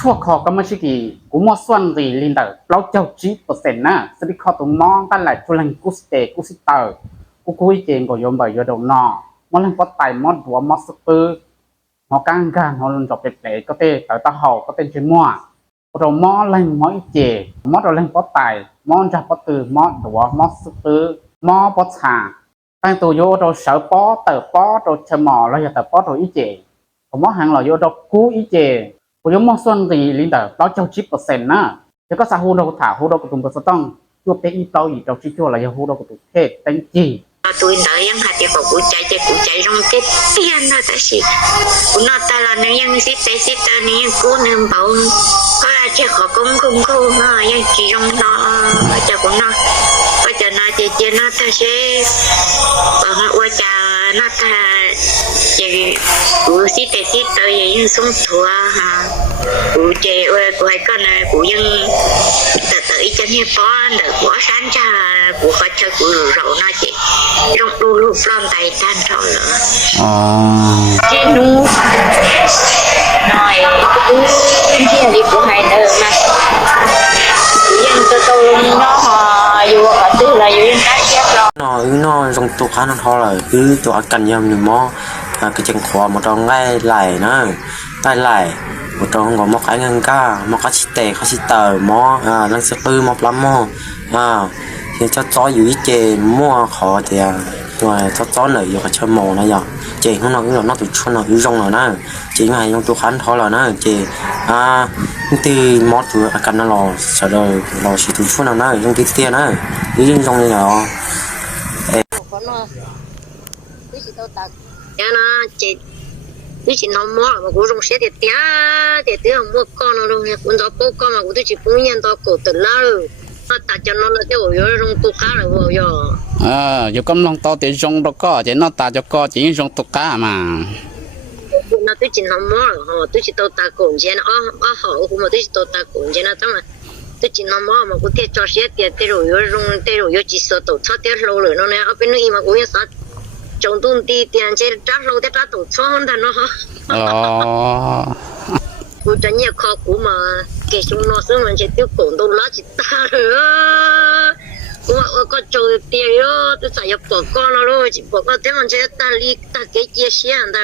ชั่วขอกรรมชิกีกูมอส่วนรีลินเดอร์เราเจ้าจี%นะสติขอตัวมองกันหลายจุลังกุสเตกุสิเตอร์กูคุยเจงก็ยอมบ่อยดงนอมอลังปอไตมอดหัวมอสปือหอกางกางหอลันจบเปๆก็เตแต่ตะเฮาก็เป็นชิมัวเรามอลังมออีเจมอเราลังปอไตมอจะปอตือมอหัวมอสปือมอปอชาตั้งตัวโยเราเสือปอเตอปอเราชะมอเราอย่าแต่ปอเราอีเจผมมอหังเราโยเรากูอีเจกูยังมองส่วนดีลินเดอร์เราเจ้า10%นะแล้วก็สาหูเราถาหูเราก็ตุ้มก็ต้องยกเตอีเตาอีเราชิจั่วอะไรหูเราก็ตุ้มเทศตั้งจีตัวเนยังหาเจ้าของกูใจร้องเก็บเปลี่ยนนะแต่สิกูนอตาละเนี่ยยังสิตอนนี้ยังกูนึงเบาก็เจ้าของกุ้งยังจีร้องนอเจ้าของนอก็จะน่าเจน่าแต่เช่ว่าจะน่าแต่จะกูสิตยังส่งทัวฮะกูเจ้ากูให้ก็นะกูยังแต่อีจะเนี่ยป้อนเด็กหัวสันชากูเขาจะกูเราน่าจะลงดูรูปร่างไตตันเท่าเหรอเจนูหน่อยกูที่นี่กูให้เดินมายังจะโตลงเนาะอยู่กับตื้ออะไรอยู่ยังได้แค่รอnó trong tụ khá nó thôi là cứ tụ cần nhầm nhiều mó cái chân khóa một trong ngay lại nữa tay lại một trong có một cái ngân ca một cái tệ cái tờ mó đang sẽ tư một lắm mó thì cho dù ít chè mua khó thì rồi cho nữa rồi cái chơi mồ này giờ chè không nó cũng nó tụt cho nó yếu rong rồi nè chỉ ngày trong tụ khá thôi là nó chè thì mót tụ cần nó lò sợ rồi lò chỉ tụt cho nó nè trong cái tiền nè yếu rong này nào ya na chị tôi chỉ nói mua mà cũng dùng xe để tía mua con nó luôn cũng có bố con mà cũng tôi chỉ muốn nhận đó cổ từ lâu ta cho nó là cái ổ dùng tụ cá rồi rồi giờ cầm lòng to để dùng đó có chỉ nó ta cho có chỉ dùng tụ cá mà nó tôi chỉ nói mua tôi chỉ tàu ta cổ chứ nó họ cũng mà tôi chỉ tàu ta cổ chứ nó tao mà tôi chỉ nói mua mà cũng tiếc cho xe tiếc rồi dùng rồi chỉ sợ tàu thoát tiếc lâu rồi nó này ở bên này mà cũng sao trong tuần đi tiền chơi trả lâu để trả tổ cho hơn thành nóกูจะเนี่ยคอกูมาเกชงนอซึ่งมันจะติ้วโกงตรงล้อจิตตาเลยกูว่าก็โจเตียตัวใส่ยาปอกก้อนแล้วจิบอกว่าแต่มันจะตาลีตาเกจีเสียนได้